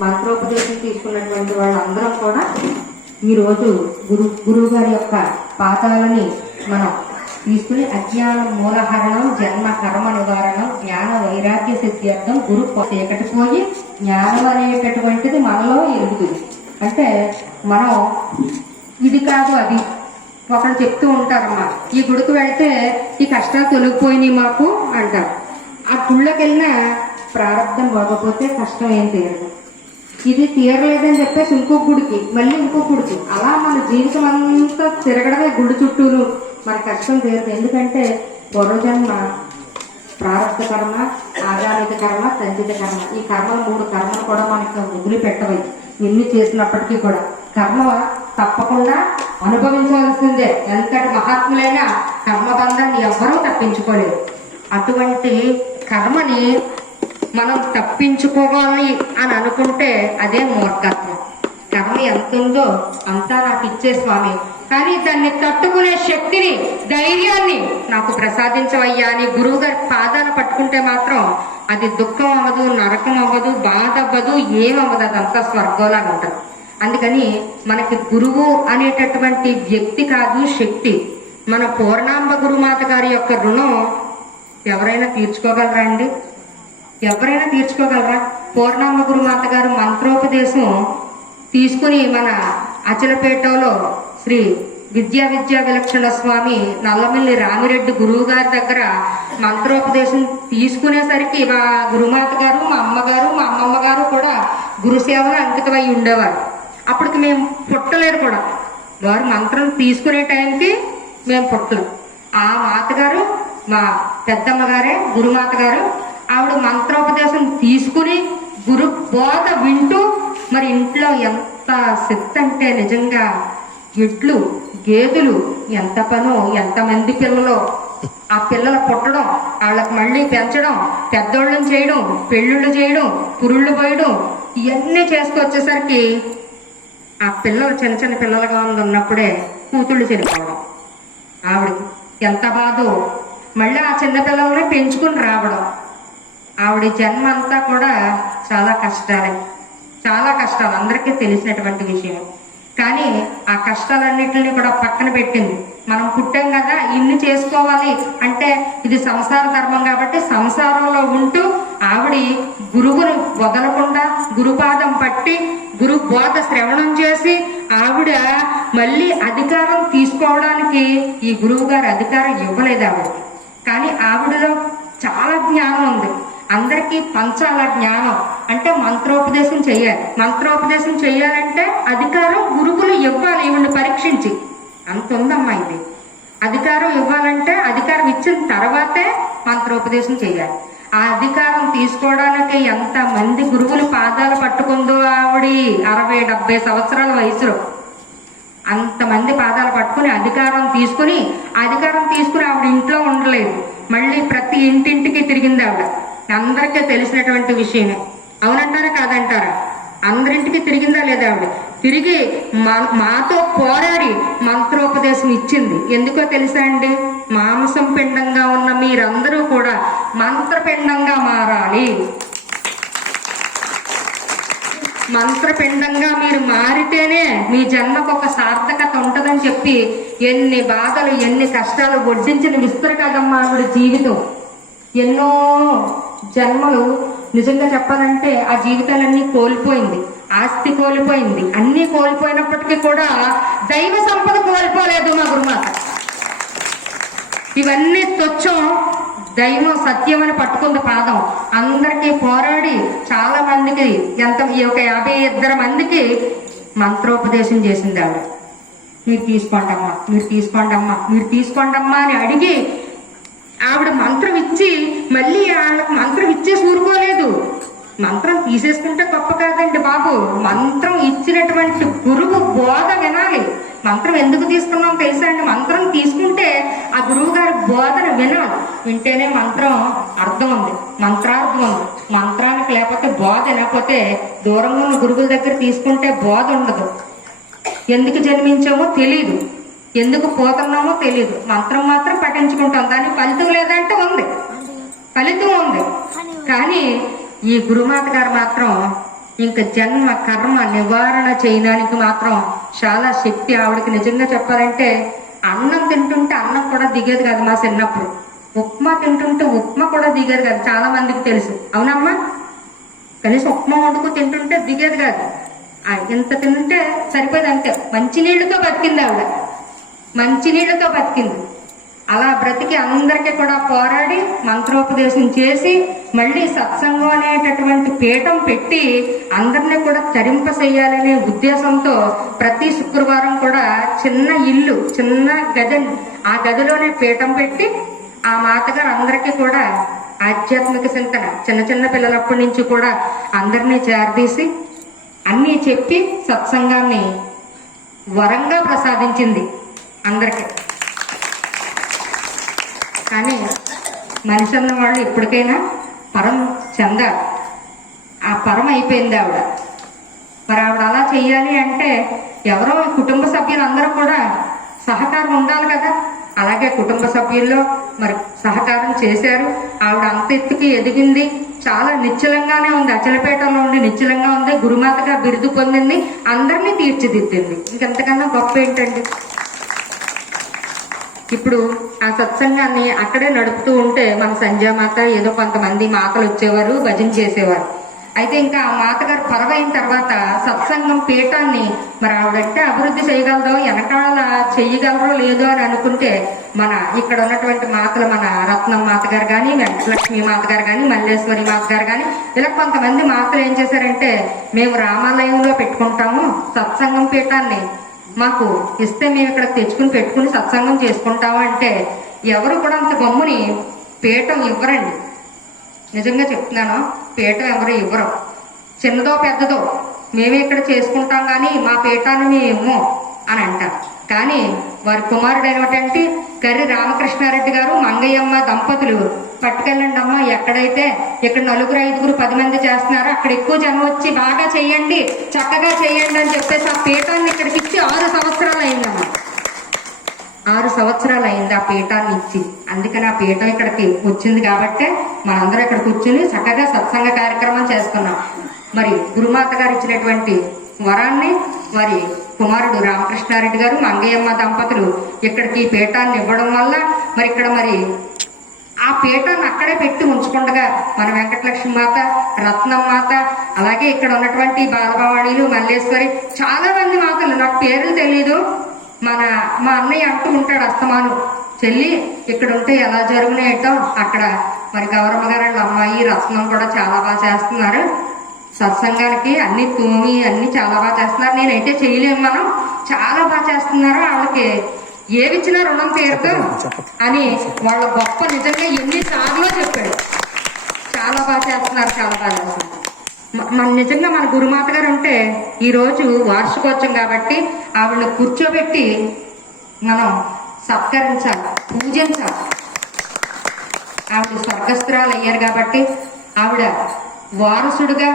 మంత్రోపదేశం తీసుకున్నటువంటి వాళ్ళందరం కూడా ఈరోజు గురు గురువు గారి యొక్క పాదాలని మనం తీసుకుని అజ్ఞాన మూలహరణం జన్మ కర్మ నివారణం జ్ఞాన వైరాగ్య సిద్ధ్యర్థం గురు చీకటి పోయి జ్ఞానం అనేటటువంటిది మనలో ఎరుగుతుంది. అంటే మనం ఇది కాదు అది. ఒకళ్ళు చెప్తూ ఉంటారమ్మా ఈ గుడికి వెళ్తే ఈ కష్టాలు తొలగిపోయినాయి మాకు అంటారు. ఆ గుళ్ళకెళ్ళినా ప్రారంభం పోకపోతే కష్టం ఏం తీరదు. ఇది తీరలేదని చెప్పేసి ఇంకో గుడికి మళ్ళీ ఇంకో గుడికి. అలా మన జీవితం అంతా తిరగడమే గుడి చుట్టూను. మన కష్టం తీరదు. ఎందుకంటే పూర్వజన్మ ప్రారంభ కర్మ ఆగామిక కర్మ సంచిత కర్మ ఈ కర్మలు మూడు కర్మలు కూడా మనకి వదిలిపెట్టవై ఎన్ని చేసినప్పటికీ కూడా. కర్మ తప్పకుండా అనుభవించవలసిందే ఎంతటి మహాత్ములైనా కర్మబంధాన్ని ఎవ్వరూ తప్పించుకోలేరు అటువంటి కర్మని మనం తప్పించుకోవాలి అని అనుకుంటే అదే మూర్ఖత్వం. కర్మ ఎంత ఉందో అంతా నాకు ఇచ్చే స్వామి. కానీ దాన్ని తట్టుకునే శక్తిని ధైర్యాన్ని నాకు ప్రసాదించవయ్యా అని గురువు గారి పాదాలు పట్టుకుంటే మాత్రం అది దుఃఖం అవ్వదు నరకం అవ్వదు బాధ అవ్వదు ఏమవ్వదు అదంతా స్వర్గంలాగా ఉంటుంది. అందుకని మనకి గురువు అనేటటువంటి వ్యక్తి కాదు శక్తి. మన పూర్ణాంబ గురుమాత గారి యొక్క రుణం ఎవరైనా తీర్చుకోగలరా అండి? ఎవరైనా తీర్చుకోగలరా? పూర్ణాంబ గురుమాత గారు మంత్రోపదేశం తీసుకుని మన అచలపేటలో శ్రీ విద్యా విద్యా విలక్షణ స్వామి నల్లమల్లి రామిరెడ్డి గురువు గారి దగ్గర మంత్రోపదేశం తీసుకునేసరికి మా గురుమాత గారు మా అమ్మగారు మా అమ్మమ్మ గారు కూడా గురుసేవలు అంకితమై ఉండేవారు. అప్పటికి మేము పుట్టలేరు కూడా. వారు మంత్రం తీసుకునే టైంకి మేము పుట్టలేం. ఆ మాతగారు మా పెద్దమ్మ గారే గురుమాత గారు ఆవిడ మంత్రోపదేశం తీసుకుని గురు బోధ వింటూ మరి ఇంట్లో ఎంత శక్తి అంటే నిజంగా ఎడ్లు గేదెలు ఎంత పనో ఎంతమంది పిల్లలు ఆ పిల్లలు పుట్టడం వాళ్ళకి మళ్ళీ పెంచడం పెద్దోళ్ళని చేయడం పెళ్ళిళ్ళు చేయడం పురుళ్ళు పోయడం ఇవన్నీ చేసుకొచ్చేసరికి ఆ పిల్లలు చిన్న చిన్న పిల్లలుగా ఉన్నప్పుడే కూతుళ్ళు చనిపోవడం. ఆవిడకి ఎంత బాధో మళ్ళీ ఆ చిన్న పిల్లల్ని పెంచుకుని రావడం. ఆవిడ జన్మ అంతా కూడా చాలా కష్టాలే. చాలా కష్టాలు అందరికీ తెలిసినటువంటి విషయం కానీ ఆ కష్టాలన్నింటినీ కూడా పక్కన పెట్టింది. మనం పుట్టాం కదా ఇన్ని చేసుకోవాలి అంటే ఇది సంసార ధర్మం కాబట్టి సంసారంలో ఉంటూ ఆవిడ గురువును వదలకుండా గురుపాదం పట్టి గురు బోధ శ్రవణం చేసి ఆవిడ మళ్ళీ అధికారం తీసుకోవడానికి ఈ గురువు గారు అధికారం ఇవ్వలేదు ఆవిడ కానీ ఆవిడలో చాలా జ్ఞానం ఉంది. అందరికీ పంచాల జ్ఞానం అంటే మంత్రోపదేశం చేయాలి మంత్రోపదేశం చేయాలంటే అధికారం గురువులు ఇవ్వాలి ఈవిడ్ని పరీక్షించి. అంత ఉందమ్మా ఇది. అధికారం ఇవ్వాలంటే అధికారం ఇచ్చిన తర్వాతే మంత్రోపదేశం చేయాలి ఆ అధికారం తీసుకోవడానికి ఎంత మంది గురువులు పాదాలు పట్టుకుందో ఆవిడ అరవై డెబ్బై సంవత్సరాల వయసులో. అంతమంది పాదాలు పట్టుకుని అధికారం తీసుకుని అధికారం తీసుకుని ఆవిడ ఇంట్లో ఉండలేదు. మళ్ళీ ప్రతి ఇంటింటికి తిరిగింది ఆవిడ. అందరికీ తెలిసినటువంటి విషయమే. అవునంటారా కాదంటారా? అందరింటికి తిరిగిందా లేదా ఆవిడ? తిరిగి మాతో పోరాడి మంత్రోపదేశం ఇచ్చింది. ఎందుకో తెలుసా అండి? మాంసం పిండంగా ఉన్న మీరందరూ కూడా మంత్రపిండంగా మారాలి. మంత్రపిండంగా మీరు మారితేనే మీ జన్మకు ఒక సార్థకత ఉంటుందని చెప్పి ఎన్ని బాధలు ఎన్ని కష్టాలు ఒడ్డించిన విస్తృత కదమ్మా ఆవిడ జీవితం. ఎన్నో జన్మలు నిజంగా చెప్పాలంటే ఆ జీవితాలన్నీ కోల్పోయింది ఆస్తి కోల్పోయింది. అన్నీ కోల్పోయినప్పటికీ కూడా దైవ సంపద కోల్పోలేదు మా గురుమాత. ఇవన్నీ తొచ్చం దైవం సత్యం అని పట్టుకుంది పాదం. అందరికీ పోరాడి చాలా మందికి ఎంత ఈ ఒక యాభై ఇద్దరు మందికి మంత్రోపదేశం చేసింది ఆవిడ. మీరు తీసుకోండి అమ్మా మీరు తీసుకోండి అమ్మా మీరు తీసుకోండి అమ్మా అని అడిగి ఆవిడ మంత్రం ఇచ్చి మళ్ళీ వాళ్ళకి మంత్రం ఇచ్చేసి ఊరుకోలేదు. మంత్రం తీసేసుకుంటే గొప్ప కాదండి బాబు. మంత్రం ఇచ్చినటువంటి గురువు బోధ వినాలి. మంత్రం ఎందుకు తీసుకున్నాం తెలుసా అండి? మంత్రం తీసుకుంటే ఆ గురువు గారి బోధన వినాలి. వింటేనే మంత్రం అర్థం ఉంది మంత్రార్థం ఉంది. మంత్రానికి లేకపోతే బోధ లేకపోతే దూరంగా ఉన్న గురువుల దగ్గర తీసుకుంటే బోధ ఉండదు. ఎందుకు జన్మించామో తెలియదు ఎందుకు పోతున్నామో తెలియదు మంత్రం మాత్రం పఠించుకుంటాం. దాని ఫలితం లేదంటే ఉంది. ఫలితం ఉంది. కానీ ఈ గురుమాత గారు మాత్రం ఇంకా జన్మ కర్మ నివారణ చేయడానికి మాత్రం చాలా శక్తి ఆవిడకి నిజంగా చెప్పాలంటే అన్నం తింటుంటే అన్నం కూడా దిగేది కాదు మా చిన్నప్పుడు. ఉప్మా తింటుంటే ఉప్మా కూడా దిగేది కాదు. చాలా మందికి తెలుసు. అవునమ్మా? కనీసం ఉప్మా వండుకు తింటుంటే దిగేది కాదు. ఆ, ఇంత తింటే సరిపోదు అంతే. మంచినీళ్ళతో బతికింది ఆవిడ. మంచినీళ్ళతో బతికింది. అలా బ్రతికి అందరికీ కూడా పోరాడి మంత్రోపదేశం చేసి మళ్ళీ సత్సంగం అనేటటువంటి పీఠం పెట్టి అందరినీ కూడా తరింపసేయాలనే ఉద్దేశంతో ప్రతి శుక్రవారం కూడా చిన్న ఇల్లు చిన్న గదని ఆ గదిలోనే పీఠం పెట్టి ఆ మాతగారు అందరికీ కూడా ఆధ్యాత్మిక చింతన చిన్న చిన్న పిల్లలప్పటి నుంచి కూడా అందరినీ చేరదీసి అన్నీ చెప్పి సత్సంగాన్ని వరంగా ప్రసాదించింది. అందరికీ. కానీ మనిషి అన్న వాళ్ళు ఎప్పటికైనా పరం చెందాలి ఆ పరం అయిపోయింది ఆవిడ. మరి ఆవిడ అలా చెయ్యాలి అంటే ఎవరో కుటుంబ సభ్యులందరూ కూడా సహకారం ఉండాలి కదా. అలాగే కుటుంబ సభ్యుల్లో మరి సహకారం చేశారు. ఆవిడ అంత ఎత్తుకి ఎదిగింది. చాలా నిశ్చలంగానే ఉంది. అచలపేటలో ఉండి నిశ్చలంగా ఉంది. గురుమాతగా బిరుదు పొందింది. అందరినీ తీర్చిదిద్దింది. ఇంకెంతకన్నా గొప్ప ఏంటండి? ఇప్పుడు ఆ సత్సంగాన్ని అక్కడే నడుపుతూ ఉంటే మన సంధ్యామాత ఏదో కొంతమంది మాతలు వచ్చేవారు భజన చేసేవారు. అయితే ఇంకా ఆ మాతగారు పరవైన తర్వాత సత్సంగం పీఠాన్ని మరి ఆవిడంటే అభివృద్ధి చేయగలదో వెనకాల చెయ్యగలరో లేదో అని అనుకుంటే మన ఇక్కడ ఉన్నటువంటి మాతలు మన రత్నం మాతగారు కానీ వెంకటలక్ష్మి మాతగారు కానీ మల్లేశ్వరి మాత గారు కానీ ఇలా కొంతమంది మాతలు ఏం చేశారంటే మేము రామాలయంలో పెట్టుకుంటాము సత్సంగం పీఠాన్ని మాకు ఇస్తే మేము ఇక్కడ తెచ్చుకుని పెట్టుకుని సత్సంగం చేసుకుంటాము అంటే ఎవరు కూడా అంత గమ్ముని పీఠం ఇవ్వరండి. నిజంగా చెప్తున్నాను పీఠం ఎవరు ఇవ్వరు. చిన్నదో పెద్దదో మేమే ఇక్కడ చేసుకుంటాం కానీ మా పీఠాన్ని మేము అని అంటారు. కానీ వారి కుమారుడు అయినటువంటి కర్రి రామకృష్ణారెడ్డి గారు మంగయ్యమ్మ దంపతులు పట్టుకెళ్ళండి అమ్మ ఎక్కడైతే ఇక్కడ నలుగురు ఐదుగురు పది మంది చేస్తున్నారో అక్కడ ఎక్కువ జనం వచ్చి బాగా చెయ్యండి చక్కగా చెయ్యండి అని చెప్పేసి ఆ పీఠాన్ని ఇక్కడికి ఇచ్చి ఆరు సంవత్సరాలు అయిందమ్మా. ఆరు సంవత్సరాలు అయింది ఆ పీఠాన్ని ఇచ్చి. అందుకని ఆ పీఠం ఇక్కడికి వచ్చింది కాబట్టి మనందరం ఇక్కడ కూర్చుని చక్కగా సత్సంగ కార్యక్రమం చేసుకున్నాం మరి గురుమాత గారు ఇచ్చినటువంటి వరాన్ని వారి కుమారుడు రామకృష్ణారెడ్డి గారు మంగయ్యమ్మ దంపతులు ఇక్కడికి ఈ పీఠాన్ని ఇవ్వడం వల్ల మరి ఇక్కడ మరి ఆ పీఠాన్ని అక్కడే పెట్టి ఉంచుకుండగా మన వెంకటలక్ష్మి మాత రత్నం మాత అలాగే ఇక్కడ ఉన్నటువంటి బాలభవాణిలు మల్లేశ్వరి చాలా మంది మాతలు. నాకు పేర్లు తెలీదు. మన మా అన్నయ్య అంటూ ఉంటాడు అస్తమాను. చెల్లి ఇక్కడ ఉంటే ఎలా జరుగునేటో అక్కడ మరి గౌరమ్మ గారు వాళ్ళ అమ్మాయి రత్నం కూడా చాలా బాగా చేస్తున్నారు. సత్సంగానికి అన్ని తూమి అన్ని చాలా బాగా చేస్తున్నారు. నేనైతే చేయలేము మనం. చాలా బాగా చేస్తున్నారు. వాళ్ళకి ఏమిచ్చినా రుణం తీరుతూ అని వాళ్ళ గొప్ప నిజంగా ఎన్ని సార్లు చెప్పాడు. చాలా బాగా చేస్తున్నారు చాలా బాగా చేస్తున్నారు. మన నిజంగా మన గురుమాత గారు ఉంటే ఈ రోజు వార్షికోత్సవం కాబట్టి ఆవిడని కూర్చోబెట్టి మనం సత్కరించాలి పూజించాలి. ఆవిడ స్వర్గస్థురాలు అయ్యారు కాబట్టి ఆవిడ వారసుడుగా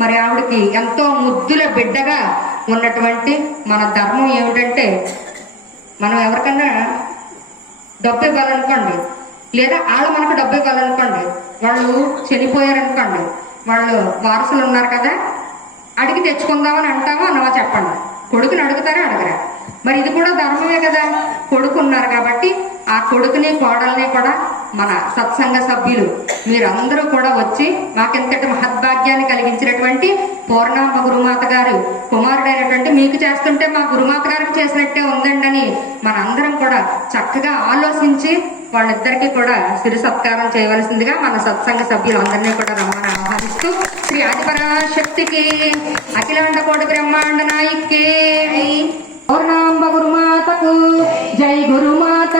మరి ఆవిడకి ఎంతో ముద్దుల బిడ్డగా ఉన్నటువంటి మన ధర్మం ఏమిటంటే మనం ఎవరికన్నా డబ్బు ఇవ్వాలనుకోండి లేదా వాళ్ళు మనకు డబ్బు ఇవ్వాలనుకోండి వాళ్ళు చనిపోయారనుకోండి వాళ్ళు వారసులు ఉన్నారు కదా అడిగి తెచ్చుకుందామని అంటామో అనవా చెప్పండి. కొడుకుని అడుగుతారా అడగరా? మరి ఇది కూడా ధర్మమే కదా కొడుకు ఉన్నారు కాబట్టి ఆ కొడుకుని కోడల్ని కూడా మన సత్సంగ సభ్యులు మీరందరూ కూడా వచ్చి మాకింతటి మహద్భాగ్యాన్ని కలిగించినటువంటి పూర్ణమ్మ గురుమాత గారు కుమారుడైనటువంటి మీకు చేస్తుంటే మా గురుమాత గారికి చేసినట్టే ఉందండి అని మనందరం కూడా చక్కగా ఆలోచించి వాళ్ళిద్దరికీ కూడా సిరి సత్కారం చేయవలసిందిగా మన సత్సంగ సభ్యులందరినీ కూడా రమ్మని ఆహ్వానిస్తూ శ్రీ ఆదిపరాశక్తికి అఖిలాండ కోటి బ్రహ్మాండ నాయకే పూర్ణాంబ గురుమాతకు జై గురుమాత.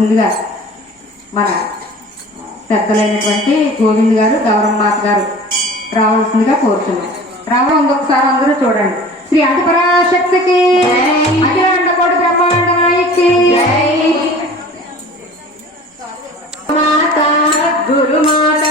సత్కరించవలసిందిగా మన పెద్దలైనటువంటి గోవింద్ గారు గౌరమ్మాత గారు రావాల్సిందిగా కోరుతున్నాం రావ ఇంకొకసారి అందరూ చూడండి. శ్రీ అధిపరాశక్తికి అఖిలాండ కోటి బ్రహ్మాండ నాయకి మాత గురుమాత.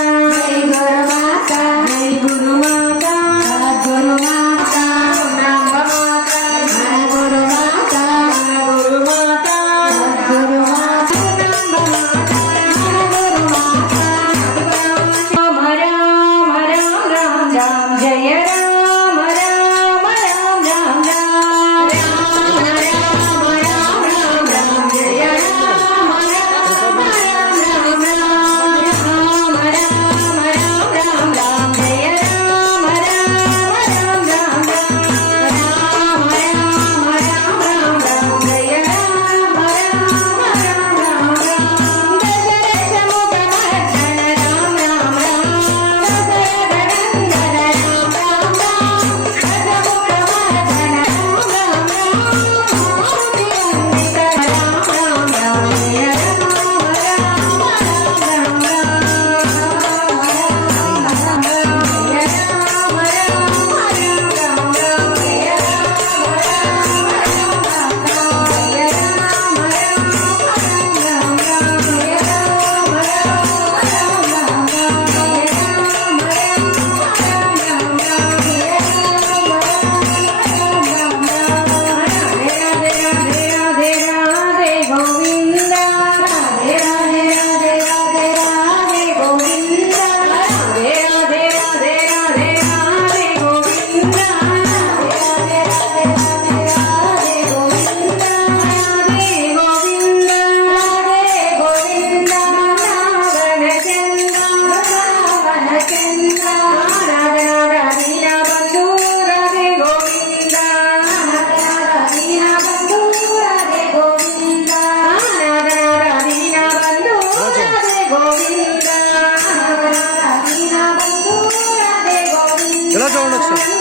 Production.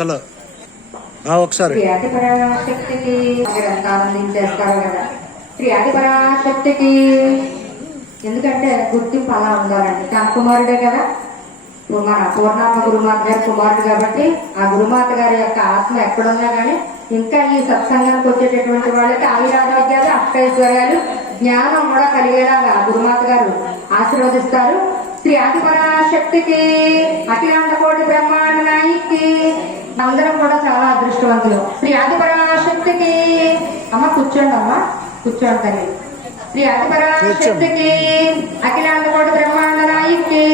అసలు ఒకసారి. పరాశక్తికి ఆనందించేస్తారు కదా. క్రియాతి పరాశక్తికి ఎందుకంటే గుర్తింపు అలా ఉండాలండి. తన కుమారుడే కదా. మన పూర్ణామ గురుమాత గారి కుమారుడు కాబట్టి ఆ గురుమాత గారి యొక్క ఆత్మ ఎక్కడున్నా కానీ ఇంకా ఈ సత్సంగానికి వచ్చేటటువంటి వాళ్ళకి ఆయురారోగ్యాలు అష్టైశ్వర్యాలు జ్ఞానం కూడా కలిగేలాగా గురుమాత గారు ఆశీర్వదిస్తారు. శ్రీ ఆదిపరాశక్తికి అఖిలాండ కోటి బ్రహ్మాండ నాయకి అందరం కూడా చాలా అదృష్టవంతులు. శ్రీ ఆదిపరాశక్తికి అమ్మ కూర్చోండి అమ్మ కూర్చోండి తల్లి. శ్రీ ఆదిపరాశక్తికి అఖిలాండ కోటి బ్రహ్మాండ నాయికి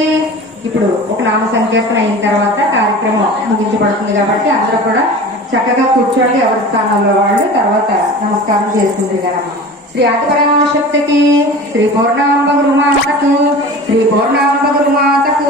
ఇప్పుడు ఒక నామ సంకీర్తన అయిన తర్వాత కార్యక్రమం ముగించబడుతుంది కాబట్టి అందరూ కూడా చక్కగా కూర్చోండి ఎవరి స్థానంలో వాళ్ళు. తర్వాత నమస్కారం చేసుకుంటారు కదమ్మా శ్రీ ఆదిపరాశక్తికి శ్రీ పూర్ణాంబ గురుమాతకు శ్రీ పూర్ణాంబ గురుమాతకు.